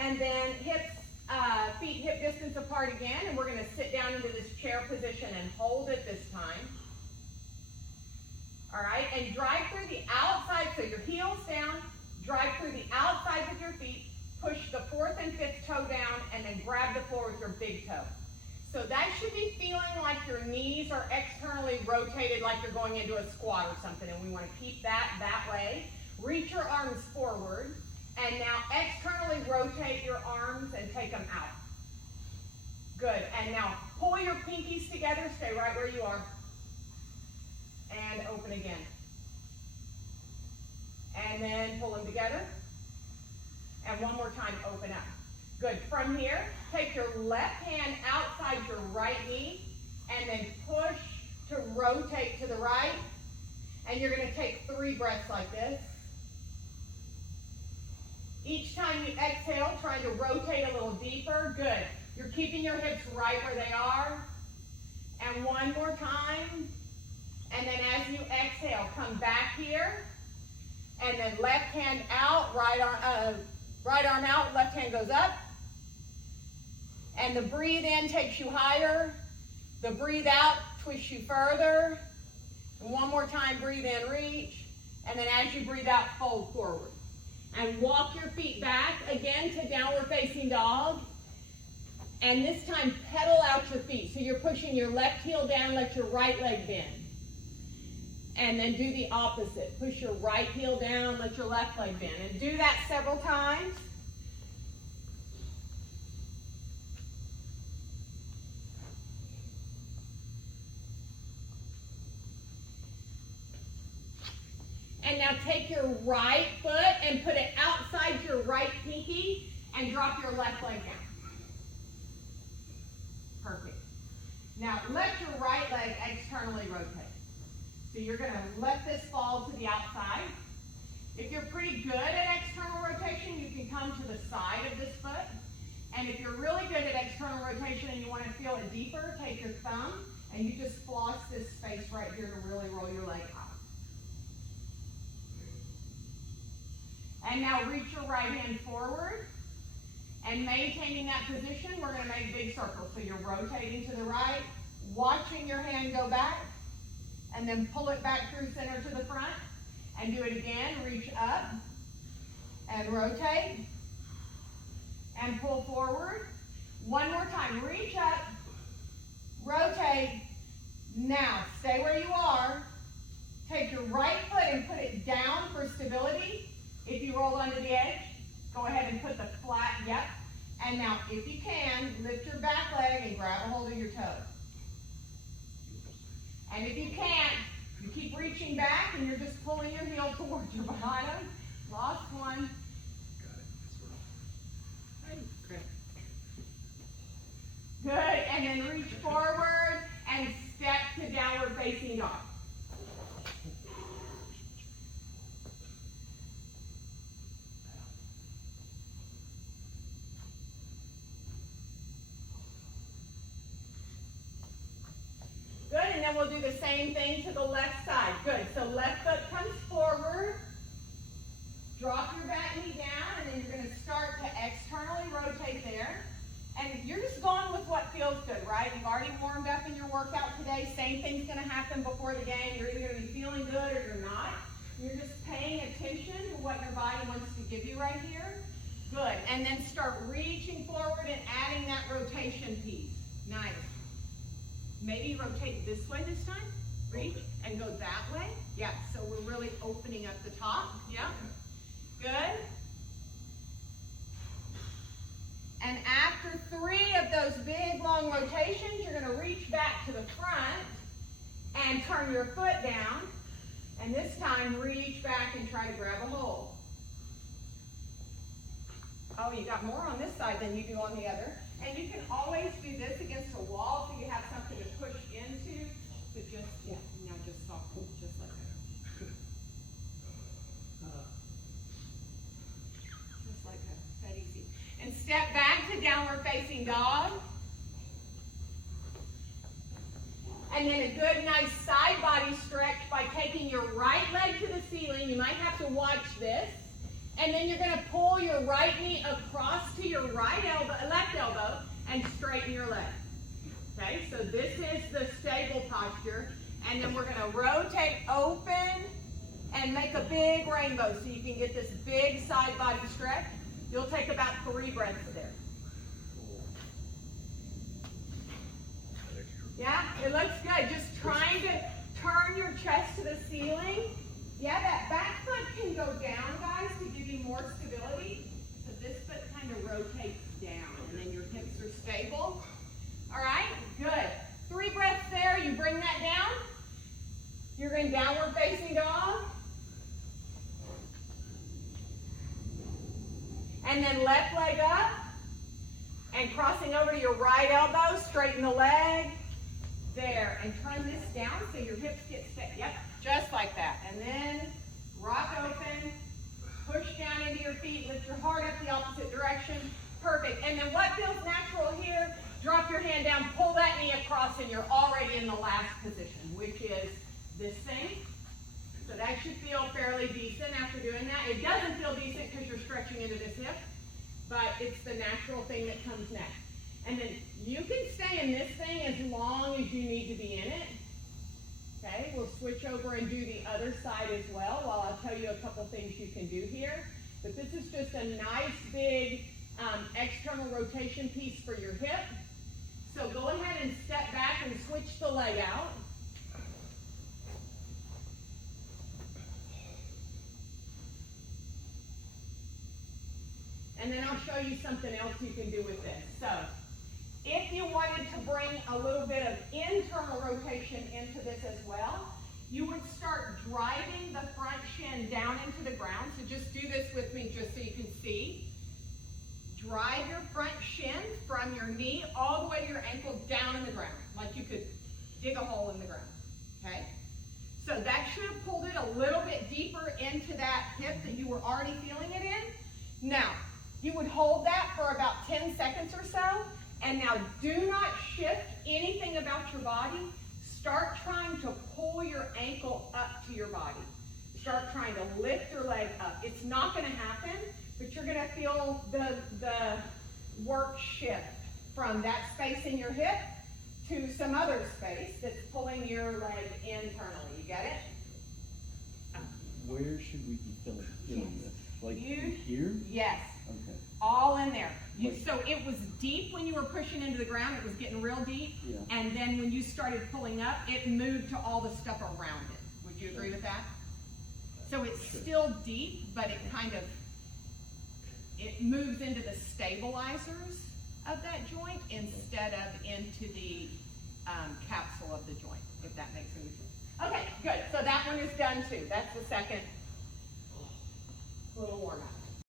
And then feet hip distance apart again, and we're going to sit down into this chair position and hold it this time. All right, and drive through the outside, so your heels down, drive through the outsides of your feet, push the fourth and fifth toe down, and then grab the floor with your big toe. So that should be feeling like your knees are externally rotated, like you're going into a squat or something, and we want to keep that way. Reach your arms forward, and now externally rotate your arms and take them out. Good, and now pull your pinkies together, stay right where you are, and open again. And then pull them together, and one more time, open up. Good, from here, take your left hand outside your right knee, and then push to rotate to the right, and you're going to take 3 breaths like this. Each time you exhale, try to rotate a little deeper. Good. You're keeping your hips right where they are. And one more time. And then as you exhale, come back here. And then left hand out, right arm out, left hand goes up. And the breathe in takes you higher. The breathe out twists you further. And one more time, breathe in, reach. And then as you breathe out, fold forward. And walk your feet back again to downward facing dog. And this time, pedal out your feet. So you're pushing your left heel down, let your right leg bend. And then do the opposite. Push your right heel down, let your left leg bend. And do that several times. And now take your right foot and put it outside your right pinky and drop your left leg down. Perfect. Now let your right leg externally rotate. So you're going to let this fall to the outside. If you're pretty good at external rotation, you can come to the side of this foot. And if you're really good at external rotation and you want to feel it deeper, take your thumb and you just floss this space right here to really roll your leg out. And now reach your right hand forward, and maintaining that position, we're going to make big circles. So you're rotating to the right, watching your hand go back, and then pull it back through center to the front, and do it again. Reach up, and rotate, and pull forward. One more time, reach up, rotate. Now, stay where you are. Take your right foot and put it down for stability. If you roll under the edge, go ahead and put the flat, yep. And now, if you can, lift your back leg and grab a hold of your toe. And if you can't, you keep reaching back and you're just pulling your heel towards your bottom. Lost one. Got it. Great. Good, and then reach forward and step to downward facing dog. And then we'll do the same thing to the left side. Good. So left foot comes forward. Drop your back knee down, and then you're going to start to externally rotate there. And you're just going with what feels good, right? You've already warmed up in your workout today. Same thing's going to happen before the game. You're either going to be feeling good or you're not. You're just paying attention to what your body wants to give you right here. Good. And then start reaching forward and adding that rotation piece. Nice. Maybe rotate this way this time. Reach and go that way. Yeah, so we're really opening up the top. Yeah. Good. And after 3 of those big, long rotations, you're going to reach back to the front and turn your foot down. And this time, reach back and try to grab a hold. Oh, you got more on this side than you do on the other. And you can always do this against a wall so you have something to push into. So just, yeah, now just soften, just like that. Just like that easy. And step back to downward facing dog. And then a good, nice side body stretch by taking your right leg to the ceiling. You might have to watch this. And then you're going to pull pull your right knee across to your left elbow, and straighten your leg. Okay, so this is the stable posture. And then we're going to rotate open and make a big rainbow so you can get this big side body stretch. You'll take about 3 breaths there. Yeah, it looks good. Just trying to turn your chest to the ceiling. Yeah, that back foot can go down, guys, to give you more stability. So this foot kind of rotates down, and then your hips are stable. All right, good. 3 breaths there. You bring that down. You're in downward facing dog. And then left leg up. And crossing over to your right elbow, straighten the leg. There. And turn this down so your hips get set. Yep, just like that. And then rock open. Push down into your feet. Lift your heart up the opposite direction. Perfect. And then what feels natural here, drop your hand down, pull that knee across, and you're already in the last position, which is this thing. So that should feel fairly decent after doing that. It doesn't feel decent because you're stretching into this hip, but it's the natural thing that comes next. And then you can stay in this thing as long as you need to be in it. Okay, we'll switch over and do the other side as well while I'll tell you a couple things you can do here. But this is just a nice big external rotation piece for your hip. So go ahead and step back and switch the leg out. And then I'll show you something else you can do with this. So if you wanted to bring a little bit of internal rotation into this as well, you would start driving the front shin down into the ground. So just do this with me just so you can see. Drive your front shin from your knee all the way to your ankle down in the ground, like you could dig a hole in the ground, okay? So that should have pulled it a little bit deeper into that hip that you were already feeling it in. Now, you would hold that for about 10 seconds or so, and now do not shift anything about your body. Start trying to pull your ankle up to your body. Start trying to lift your leg up. It's not going to happen, but you're going to feel the work shift from that space in your hip to some other space that's pulling your leg internally. You get it? Where should we be feeling this? Like here? Yes. Okay. All in there. So it was deep when you were pushing into the ground. It was getting real deep. Yeah. And then when you started pulling up, it moved to all the stuff around it. Would you agree with that? So it's still deep, but it moves into the stabilizers of that joint instead of into the capsule of the joint, if that makes any sense. Okay, good. So that one is done too. That's the second little warm-up.